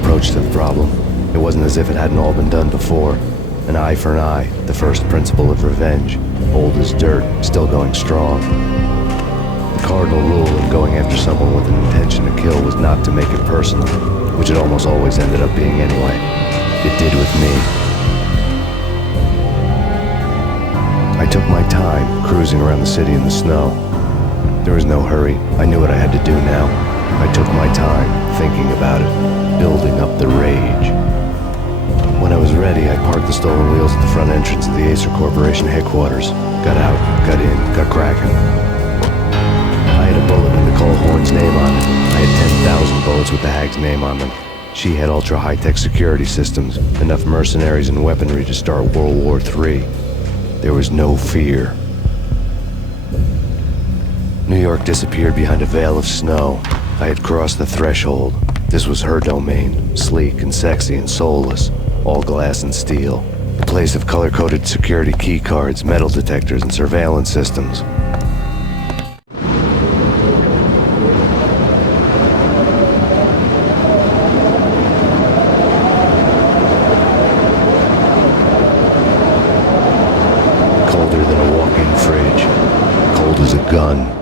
approach to the problem. It wasn't as if it hadn't all been done before. An eye for an eye, the first principle of revenge. Old as dirt, still going strong. The cardinal rule in going after someone with an intention to kill was not to make it personal, which it almost always ended up being anyway. It did with me. I took my time, cruising around the city in the snow. There was no hurry. I knew what I had to do now. I took my time, thinking about it, building up the rage. When I was ready, I parked the stolen wheels at the front entrance of the Acer Corporation headquarters. Got out, got in, got cracking. I had a bullet with Nicole Horn's name on it. I had 10,000 bullets with the Hag's name on them. She had ultra-high-tech security systems, enough mercenaries and weaponry to start World War III. There was no fear. New York disappeared behind a veil of snow. I had crossed the threshold. This was her domain, sleek and sexy and soulless, all glass and steel. A place of color-coded security key cards, metal detectors, and surveillance systems. Colder than a walk-in fridge. Cold as a gun.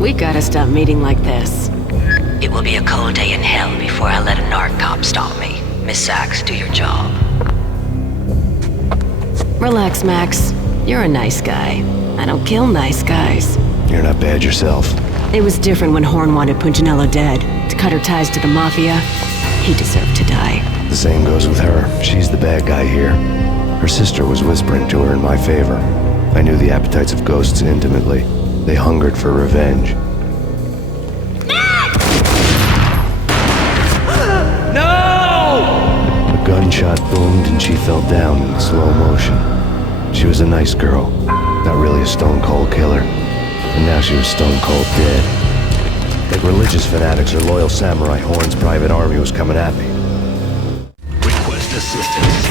We gotta stop meeting like this. It will be a cold day in hell before I let a narc cop stop me. Miss Sachs, do your job. Relax, Max. You're a nice guy. I don't kill nice guys. You're not bad yourself. It was different when Horn wanted Punchinello dead. To cut her ties to the Mafia, he deserved to die. The same goes with her. She's the bad guy here. Her sister was whispering to her in my favor. I knew the appetites of ghosts intimately. They hungered for revenge. A gunshot boomed and she fell down in slow motion. She was a nice girl, not really a stone-cold killer. And now she was stone-cold dead. Like religious fanatics or loyal samurai, Horn's private army was coming at me. Request assistance.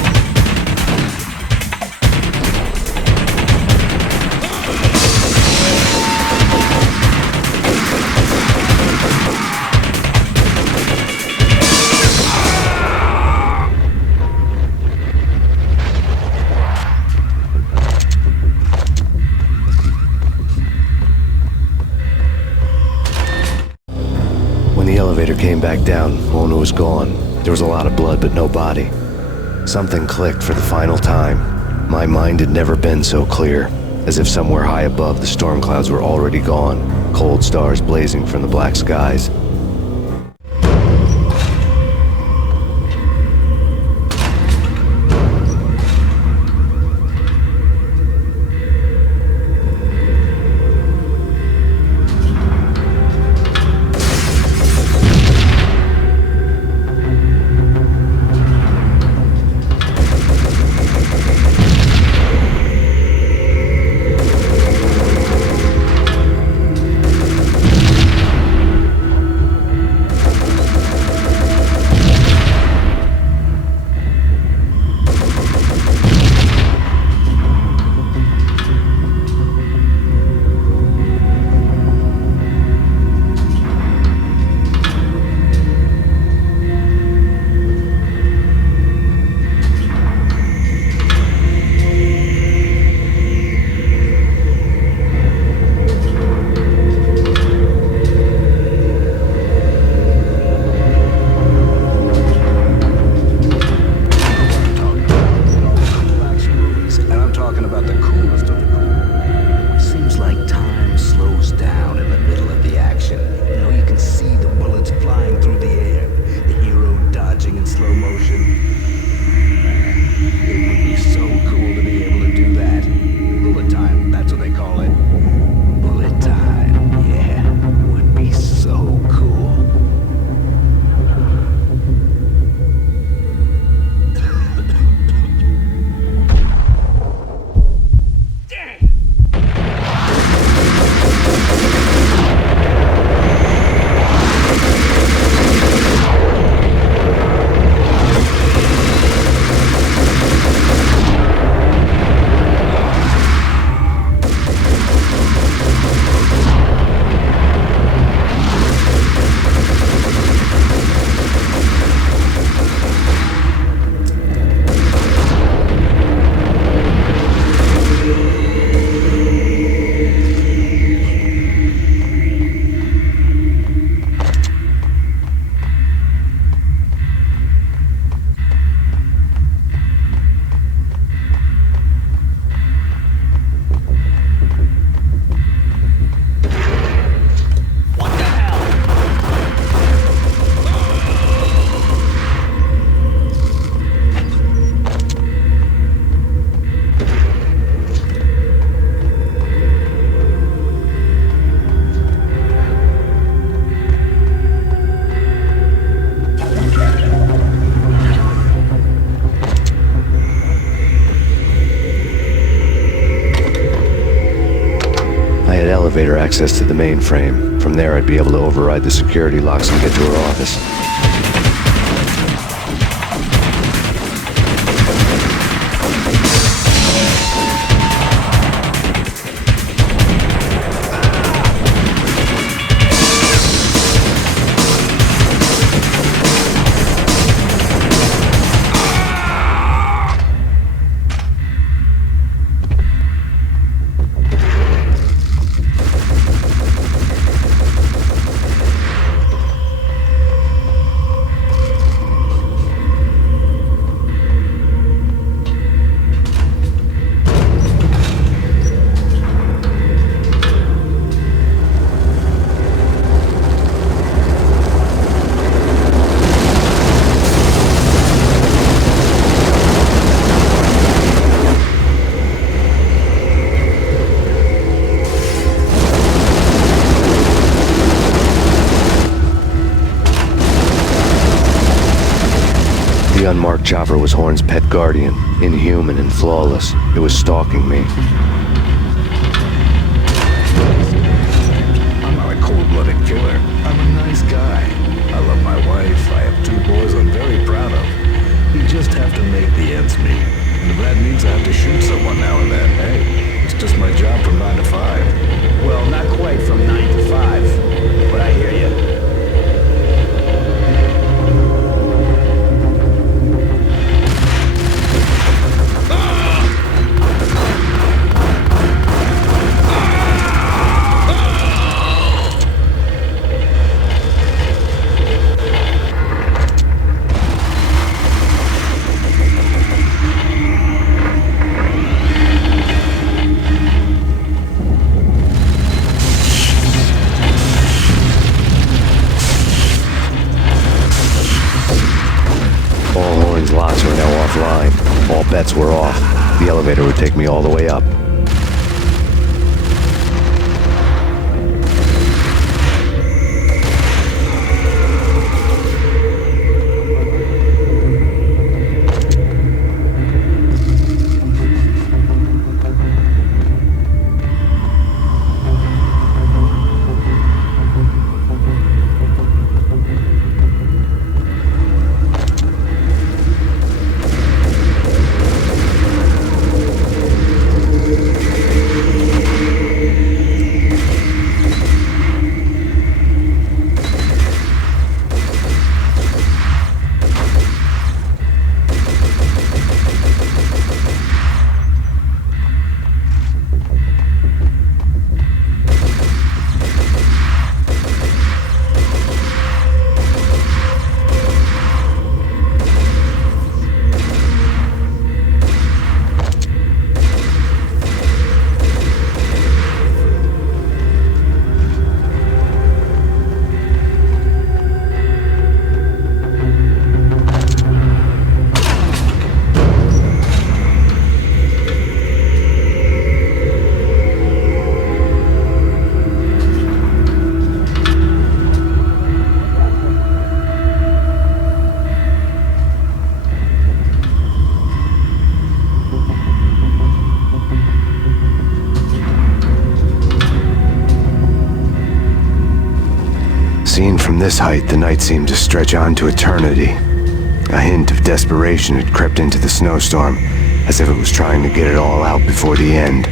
When the elevator came back down, Mona was gone. There was a lot of blood, but no body. Something clicked for the final time. My mind had never been so clear, as if somewhere high above the storm clouds were already gone, cold stars blazing from the black skies. Elevator access to the mainframe. From there, I'd be able to override the security locks and get to her office. The unmarked chopper was Horn's pet guardian, inhuman and flawless. It was stalking me. I'm not a cold-blooded killer. I'm a nice guy. I love my wife. I have 2 boys I'm very proud of. We just have to make the ends meet. And if that means I have to shoot someone now and then, hey, it's just my job from 9 to 5. Well, not quite from 9 to 5, but I hear you. Locks were now offline. All bets were off. The elevator would take me all the way up. Seen from this height, the night seemed to stretch on to eternity. A hint of desperation had crept into the snowstorm, as if it was trying to get it all out before the end.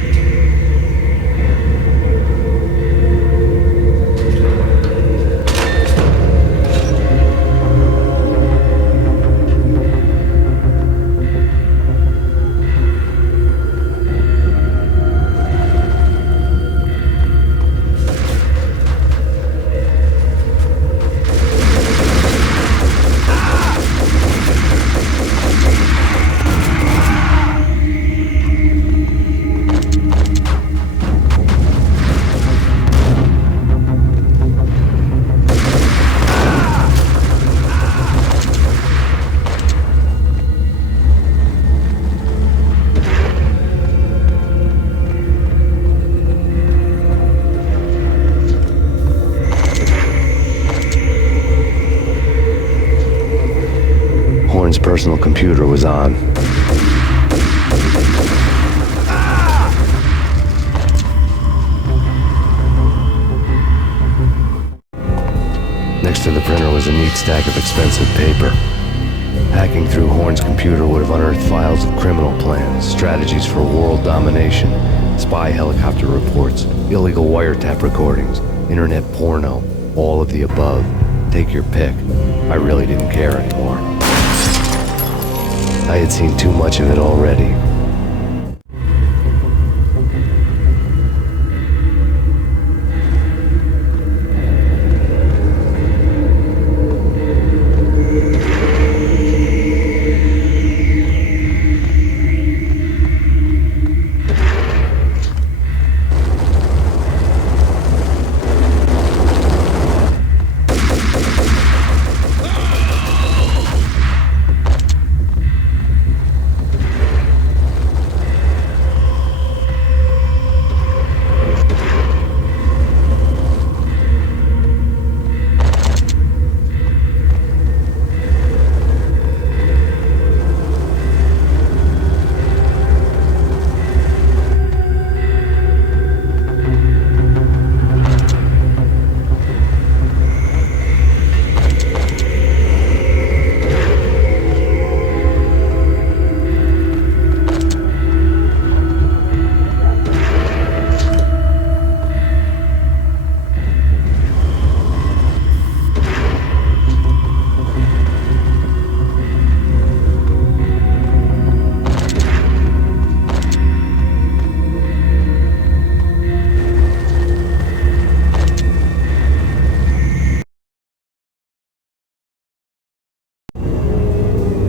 Horn's personal computer was on. Next to the printer was a neat stack of expensive paper. Hacking through Horn's computer would have unearthed files of criminal plans, strategies for world domination, spy helicopter reports, illegal wiretap recordings, internet porno, all of the above. Take your pick. I really didn't care anymore. I had seen too much of it already.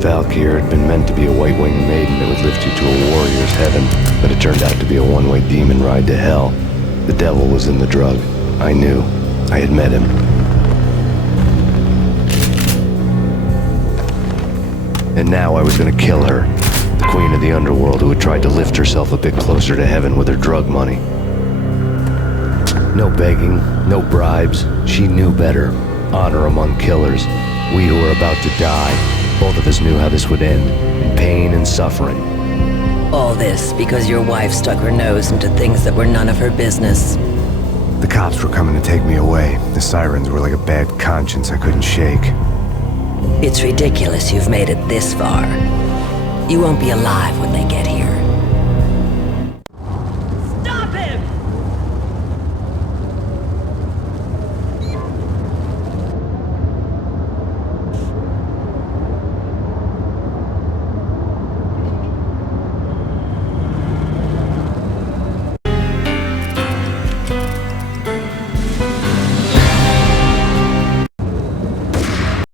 Valkyr had been meant to be a white-winged maiden that would lift you to a warrior's heaven, but it turned out to be a one-way demon ride to hell. The devil was in the drug. I knew. I had met him. And now I was gonna kill her. The queen of the underworld who had tried to lift herself a bit closer to heaven with her drug money. No begging, no bribes. She knew better. Honor among killers. We who were about to die. Both of us knew how this would end. In pain and suffering. All this because your wife stuck her nose into things that were none of her business. The cops were coming to take me away. The sirens were like a bad conscience I couldn't shake. It's ridiculous you've made it this far. You won't be alive when they get here.